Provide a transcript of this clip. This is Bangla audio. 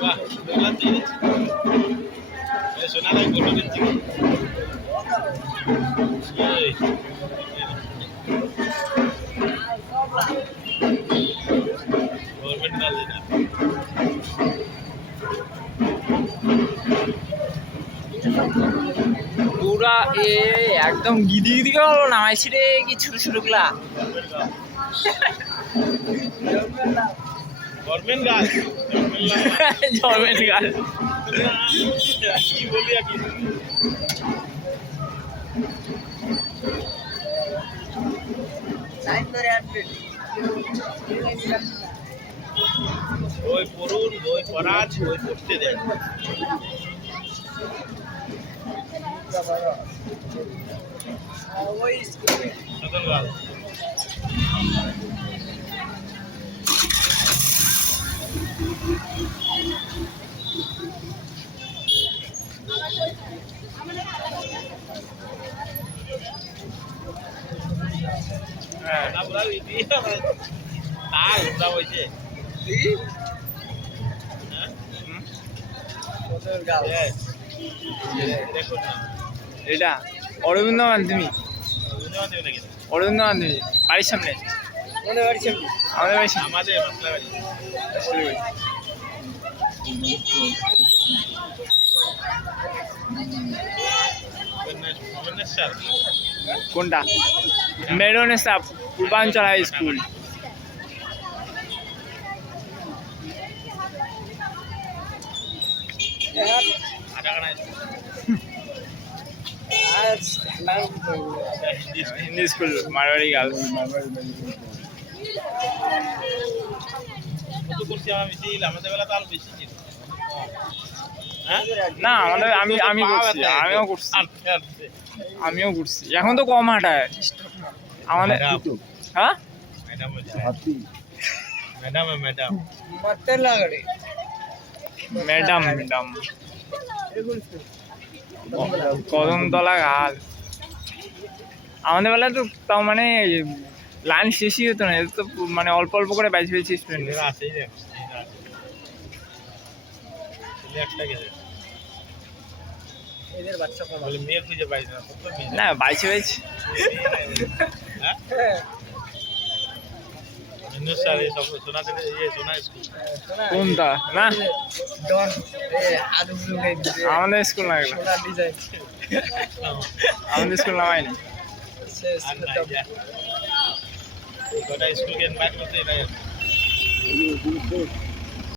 বাহ দোলান দিয়ে শোনা নাই গোটো দিচ্ছি পুরা এ একদম গিদি গিদি করে নামাইছি রে কি ছোট ছোটগুলা। গভর্নমেন্ট গাছ। জন্মের গাল কি বলি আর কি ওই পড়ুন ওই করাজ ওই পড়তে দেন নতুন গাছ হ্যাঁ এটা অরবিন্দ নাকি অরবিন্দ মাধ্যমিক বাড়ির সামনে। আমাদের বাড়ির সামনে। আমাদের মশলা বাড়ি ভুবনেশ্বর কোনটা? মেরন স্টাফ পূর্বাঞ্চল high school. Hindi school Marwari girls. আমাদের বেলা তো আরও বেশি ছিল। না আমাদের আমি আমি করছি আমিও করছি আমিও করছি এখন তো কম হাঁটায়। আমাদের হ্যাঁ? Madam madam madam. Madam madam. Kadamtala ঘাট। আমাদের বেলায় তো তাও মানে লাইন শেষই হতো না। তো মানে অল্প অল্প করে বাইশ বাইশ স্টুডেন্ট ইয়ে সোনা স্কুল। কোনটা? না? আমাদের স্কুল না এগুলো। আমাদের স্কুল নামায়নি। আর নাই যা। এই কটা স্কুলকে ইনভাইট করতে এটাই